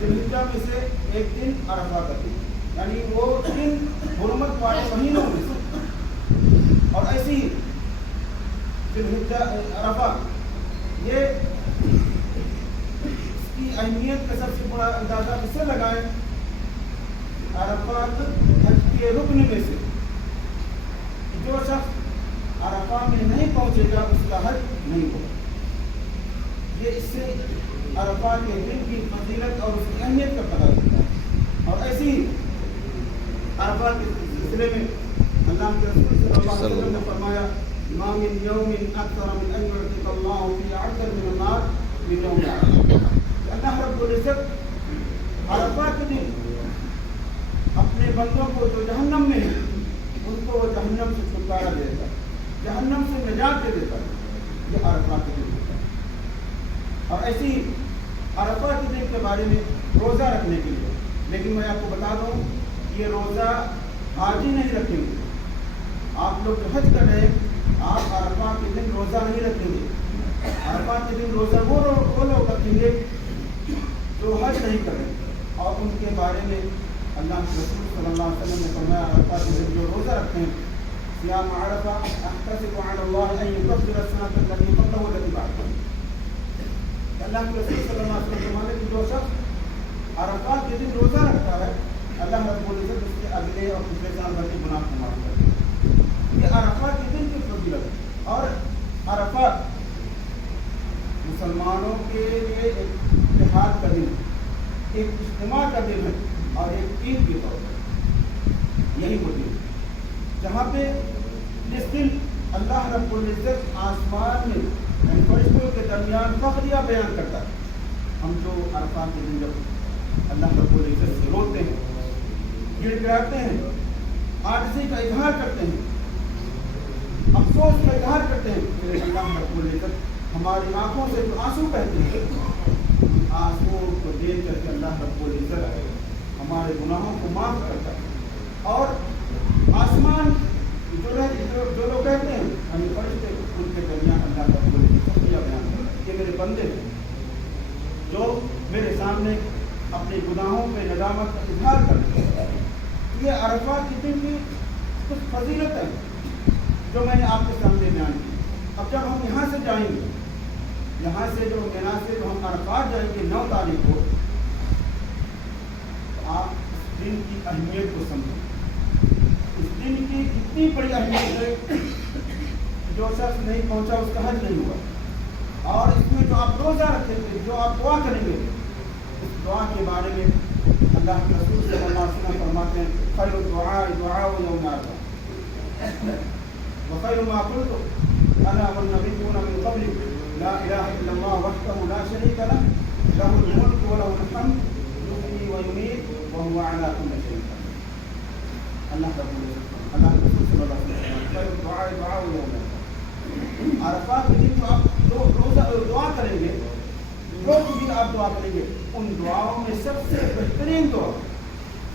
ذوالحجہ میں سے ایک دن عرفہ کا دن، یعنی وہ دن حرمت والے مہینوں میں سے۔ اور ایسی ہی ذوالحجہ عرفہ، یہ اس کی اہمیت کا سب سے بڑا اندازہ اس سے لگائیں، عرفات حج کے رکن میں سے جو شخص عرفہ میں نہیں پہنچے گا اس کا حج نہیں ہوگا۔ یہ اس سے عرفہ کے دن کی فضیلت اور اس کی اہمیت کا پتہ چلتا ہے۔ اور ایسی ہی عرفہ کے سلسلے میں اللہ کے رسول صلی اللہ علیہ وسلم نے فرمایا ما من یوم اکثر من ان یعتق اللہ فی عبدا من النار من یوم عرفہ، کہ اللہ رب العزت عرفہ کے دن اپنے بندوں کو جو جہنم میں ہیں ان کو وہ جہنم سے چھٹکارا دے دیتا ہے، جہنم سے نجات دے دیتا ہے۔ یہ عرفہ کے دن ہوتا ہے۔ اور ایسی عرفہ کے دن کے بارے میں روزہ رکھنے کے لیے، لیکن میں آپ کو بتا دوں یہ روزہ حاجی نہیں رکھیں گے۔ آپ لوگ جو حج کر رہے ہیں آپ عرفہ کے دن روزہ نہیں رکھیں گے۔ عرفہ کے دن روزہ وہ لوگ رکھیں گے جو حج نہیں کر رہے، اور ان کے بارے میں اللہ کے رسول صلی اللہ علیہ وسلم نے فرمایا عرفہ کے دن جو روزہ رکھتے ہیں صیام عرفہ احتسب علی اللہ ان یکفر السنۃ التي قبلہ والتي بعدہ، اللہ کے رسول صلی اللہ علیہ وسلم فرماتے ہیں کہ جو شخص عرفہ کے دن روزہ رکھتا ہے اللہ رب العزت اس کے اگلے اور پچھلے سال بھر کے گناہ کو معاف کرتا ہے۔ یہ عرفہ کے دن کی فضیلت ہے۔ اور عرفہ مسلمانوں کے لیے ایک اتحاد کا دن، ایک اجتماع کا دن ہے، اور ایک عید کے طور پر یہی وہ دن جہاں پہ جس دن اللہ رب العزت آسمان میں یعنی فرشتوں کے درمیان فخریہ بیان کرتا ہے۔ ہم جو عرفہ کے دن جب اللہ رب العزت سے روتے ہیں، گڑ گڑاتے ہیں، عاجزی کا اظہار کرتے ہیں، افسوس کا اظہار کرتے ہیں، پھر اللہ رب العزت ہماری آنکھوں سے جو آنسو بہتے ہیں آنسو کو دیکھ کر کے اللہ رب العزت ہمارے گناہوں کو معاف کرتا ہے۔ اور آسمان جو لوگ کہتے ہیں ہمیں فرشتے ان کے درمیان اللہ رب العزت فخریہ بیان کرتا ہے کہ میرے بندے جو میرے سامنے اپنے گناہوں پہ ندامت کا اظہار کرتے ہیں۔ یہ عرفہ کے دن کی کچھ فضیلت ہے جو میں نے آپ کے سامنے بیان کی۔ اب جب ہم یہاں سے جائیں گے، یہاں سے جو مینا سے جو ہم عرفات جائیں گے 9 تاریخ کو، تو آپ اس دن کی اہمیت کو سمجھیں۔ اس دن کی اتنی بڑی اہمیت ہے جو شخص نہیں پہنچا اس کا حج نہیں ہوا۔ اور اس میں جو آپ روزہ رکھیں گے، جو آپ دعا کریں گے، اس دعا کے بارے میں اللہ کے رسول صلی اللہ علیہ وسلم فرماتے ہیں خیر الدعاء دعاء یوم عرفہ وخیر ما قلت انا والنبیون من قبلی لا الہ الا اللہ وحدہ لا شریک لہ لہ الملک وله الحمد یحیی ویمیت وهو علی کل شیء قدیر۔ اللہ رب العزت اللہ کے رسول صلی اللہ علیہ وسلم خیر الدعاء دعاء یوم عرفہ، عرفہ کے دن جو آپ روزہ دعا کریں گے، جو بھی آپ دعا کریں گے، ان دعاؤں میں سب سے بہترین دعا،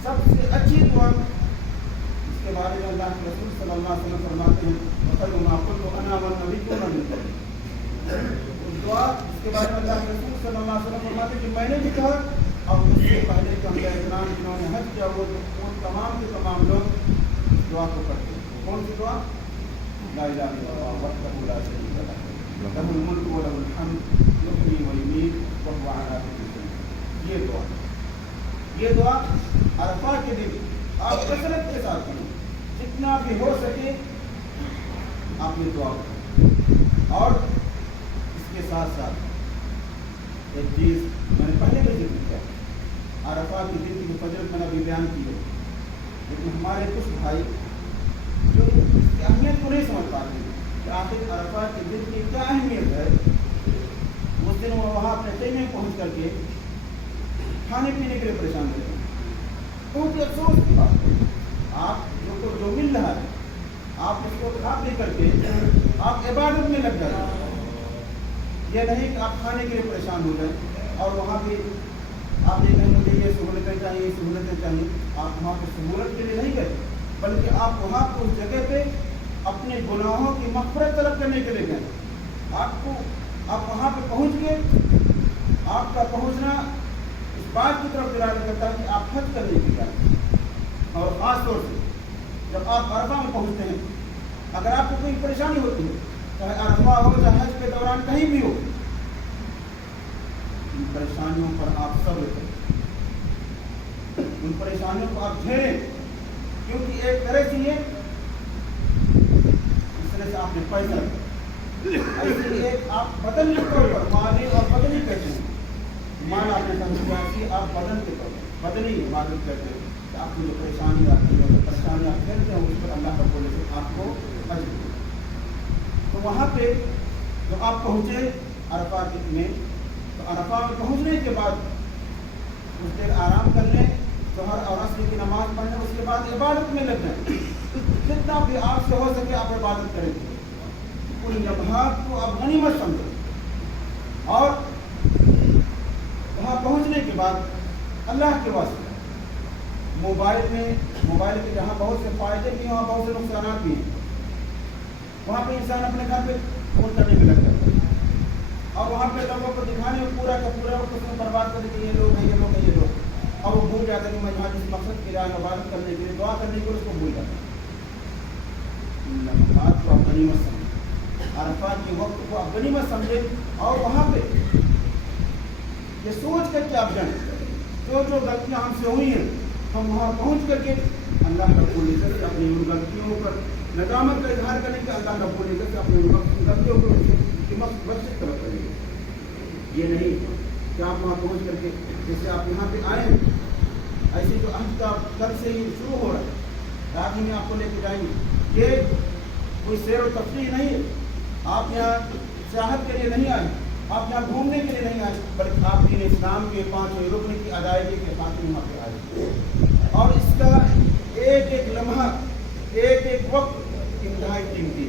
سب سے اچھی دعا، اس کے بارے میں اللہ کے رسول صلی اللہ علیہ وسلم فرماتے ہیں وَخَيْرُ مَا قُلْتُ أَنَا وَالنَّبِيُّونَ مِن قَبْلِي، اس دعا اس کے بارے میں اللہ کے رسول صلی اللہ علیہ وسلم فرماتے ہیں کہ میں نے بھی کہا اور مجھ سے پہلے کے انبیاء کرام جنہوں نے حج کیا وہ تمام کے تمام لوگ اس دعا کو کرتے ہیں۔ کون سی دعا؟ لا الہ الا اللہ وحدہ لا شریک لہ لہ الملک ولہ الحمد یحیی ویمیت وہو علی کل شیء قدیر۔ یہ دعا عرفہ کے دن آپ کثرت کے ساتھ کریں، جتنا بھی ہو سکے آپ یہ دعا کریں۔ اور اس کے ساتھ ساتھ ایک چیز میں نے پہلے بھی ذکر کیا، عرفہ کے دن کی فضیلت میں نے ابھی بیان کی ہے، لیکن ہمارے کچھ بھائی جو اس کی اہمیت کو نہیں سمجھ پاتے ہیں کہ آخر عرفہ کے دن کی کیا اہمیت ہے۔ اس دن وہ وہاں اپنے خیمے پہنچ کر کے کھانے پینے کے لیے پریشان رہتے ہیں۔ بہت ہی افسوس کی بات ہے، آپ کو جو مل رہا ہے آپ اس کو کھا پی کر کے آپ عبادت میں لگ جائیں۔ یہ نہیں کہ آپ کھانے کے لیے پریشان ہو جائیں اور وہاں بھی آپ یہ کہیں مجھے یہ سہولتیں چاہیے، یہ سہولتیں چاہیے۔ آپ وہاں پہ سہولت کے لیے نہیں گئے، بلکہ آپ وہاں پہ اس جگہ پہ اپنے گناہوں کی مغفرت طلب کرنے کے لیے گئے۔ آپ وہاں پہ پہنچ کے آپ کا پہنچنا اس بات کی طرف دلالت کرتا ہے کہ آپ حج کرنے کے لیے، اور خاص طور سے جب آپ عرفہ میں پہنچتے ہیں، اگر آپ کو کوئی پریشانی ہوتی ہے، چاہے عرفہ ہو چاہے حج کے دوران کہیں بھی ہو، ان پریشانیوں پر آپ صبر کریں، ان پریشانیوں کو آپ جھیلیں، کیونکہ ایک طرح سے یہ اس طرح سے آپ نے پیسہ ایسے ہی ایک آپ بدن کے طور پر مالی اور بدنی کہتے ہیں، مان آپ نے سمجھا کہ آپ بدن کے طور پر بدنی عبادت کرتے ہیں کہ آپ کو جو پریشانی آتی ہے، جو پریشانی آپ کھیلتے ہیں، اس پر اللہ کا بولے سے آپ کو اجر دے۔ تو وہاں پہ جو آپ پہنچے عرفات میں، تو عرفات میں پہنچنے کے بعد کچھ دیر آرام کر لیں، ظہر اور عصر کی نماز پڑھ لیں، اس کے بعد عبادت میں لگ جائیں، جتنا بھی آپ سے ہو سکے آپ عبادت کریں، ان لمحات کو آپ غنیمت سمجھیں، اور وہاں پہنچنے کے بعد اللہ کے واسطے موبائل کے جہاں بہت سے فائدے بھی ہیں وہاں بہت سے نقصانات بھی ہیں، وہاں پہ انسان اپنے گھر پہ فون کرنے میں لگ جاتا ہے، اور وہاں پہ لوگوں کو دکھانے میں پورا کا پورا وقت اس میں برباد کر کے یہ لوگ ہیں، یہ لوگ ہیں، یہ لوگ، اور وہ بھول جاتا ہے کہ میں جہاں جس مقصد کے لیے عبادت کرنے کے لیے دعا کرنے کے لیے اس کو بھول جاتا ہے۔ ان لمحات کو آپ غنیمت سمجھیں، عرفات کے وقت کو آپ غنیمت سمجھیں، اور وہاں پہ یہ سوچ کر کے آپ جائیں جو غلطیاں ہم سے ہوئی ہیں، ہم وہاں پہنچ کر کے اللہ رب العزت سے اپنی ان غلطیوں پر ندامت کا اظہار کریں کہ اللہ رب العزت سے اپنے غلطیوں کو بخشش طلب کریں گے۔ یہ نہیں کہ آپ وہاں پہنچ کر کے جیسے آپ یہاں پہ آئے ہیں ایسے جو حج کا کل سے ہی شروع ہو رہا ہے، رات میں آپ کو لے کے جائیں گے، یہ کوئی سیر و تفریح نہیں ہے، آپ یہاں سیاحت کے لیے نہیں آئے، آپ یہاں گھومنے کے لیے نہیں آئے، بلکہ آپ دین اسلام کے 5 رکن کی ادائیگی کے ساتھ یہاں پہ آئے، اور اس کا ایک ایک لمحہ ایک ایک وقت انتہائی قیمتی،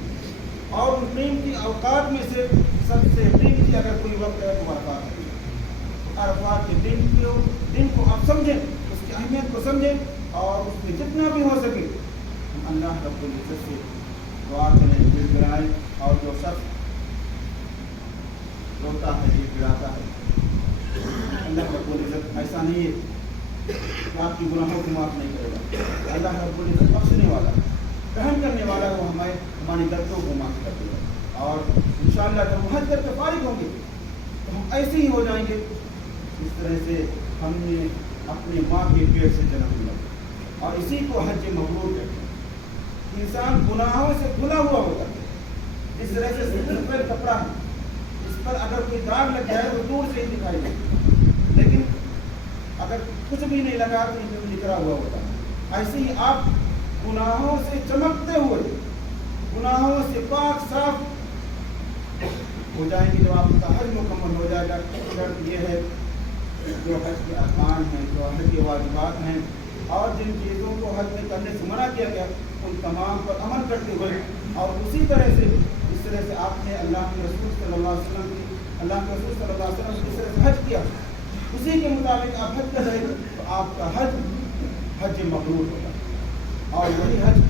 اور ان قیمتی اوقات میں سے سب سے قیمتی اگر کوئی وقت ہے تو عرفات ہے۔ عرفات کے دن کو آپ سمجھیں، اس کی اہمیت کو سمجھیں، اور اس میں جتنا بھی ہو سکے ہم اللہ رب العزت سے دعا کریں، دل گرائیں، اور جو شخص روتا ہے دل گراتا ہے، اللہ رب العزت ایسا نہیں ہے کہ آپ کی گناہوں کو معاف نہیں کرے گا، اللہ رب العزت بخشنے والا، رحم کرنے والا، وہ ہماری غلطیوں کو معاف کر دے گا، اور انشاءاللہ جب ہم حج کر کے فارغ ہوں گے تو ہم ایسے ہی ہو جائیں گے اس طرح سے ہم نے اپنے ماں کے پیٹ سے جنم لیا، اور اسی کو حج مبرور کہتے ہیں۔ انسان گناہوں سے دھلا ہوا ہوتا ہے، جس طرح سے سر پر کپڑا ہے، اس پر اگر کوئی داغ لگ جائے تو دور سے ہی دکھائی دے، لیکن اگر کچھ بھی نہیں لگا تو یہ نکلا ہوا ہوتا ہے، ایسے ہی آپ گناہوں سے چمکتے ہوئے، گناہوں سے پاک صاف ہو جائیں گے جب آپ کا حج مکمل ہو جائے گا۔ شرط یہ ہے جو حج کے ارکان ہیں، جو حج کے واجبات ہیں، اور جن چیزوں کو حج میں کرنے سے منع کیا گیا ان تمام پر عمل کرتے ہوئے، اور اسی طرح سے جس طرح سے آپ نے اللہ کے رسول صلی اللہ علیہ وسلم جس طرح سے حج کیا اسی کے مطابق آپ حج کر رہے ہیں تو آپ کا حج مبرور ہوگا، اور وہی حج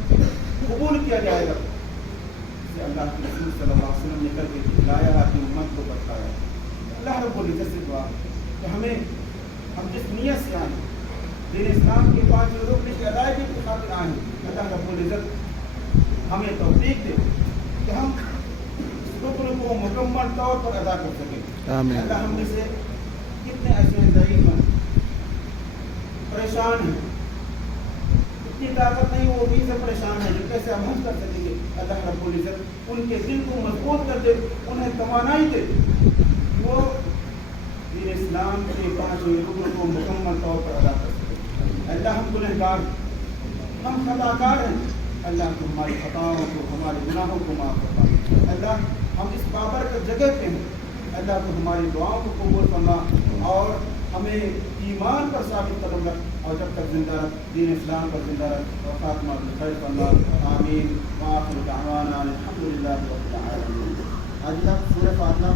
قبول کیا جائے گا جسے اللہ کے رسول صلی اللہ علیہ وسلم نے کر کے دکھلایا، اپنی امت کو بتایا۔ اللہ رب العزت سے دعا کہ ہم جس نیت سے آئیں، دین اسلام کے 5 رکن کی ادائیگی کی خاطر آئیں، اللہ رب العزت ہمیں توفیق دے کہ ہم اس رکن کو مکمل طور پر ادا کر سکیں۔ آمین۔ اللہ ہم میں سے کتنے ایسے ضعیف ہیں، پریشان ہیں، اتنی طاقت نہیں، وہ بھی سے پریشان ہیں، کیسے ہم کر سکیں گے؟ اللہ رب العزت ان کے دل کو مضبوط کر دے، انہیں توانائی دے، وہ دین اسلام کے 5 رکن کو مکمل طور پر ادا کر سکیں۔ اللہ ہم گنہگار ہیں، ہم خطا کار ہیں، اللہ تو ہماری خطاؤں کو، ہمارے گناہوں کو معاف فرما۔ اللہ ہم اس بابرکت جگہ پہ ہیں، اللہ تو ہماری دعاؤں کو قبول فرما، اور ہمیں ایمان پر ثابت قدم رکھ، اور جب تک زندہ رکھ، دین اسلام پر زندہ رکھ، اور خاتمہ بالخیر فرما۔ آمین۔ وآخر دعوانا الحمد للہ رب العالمین۔ آج تک سورہ فاتحہ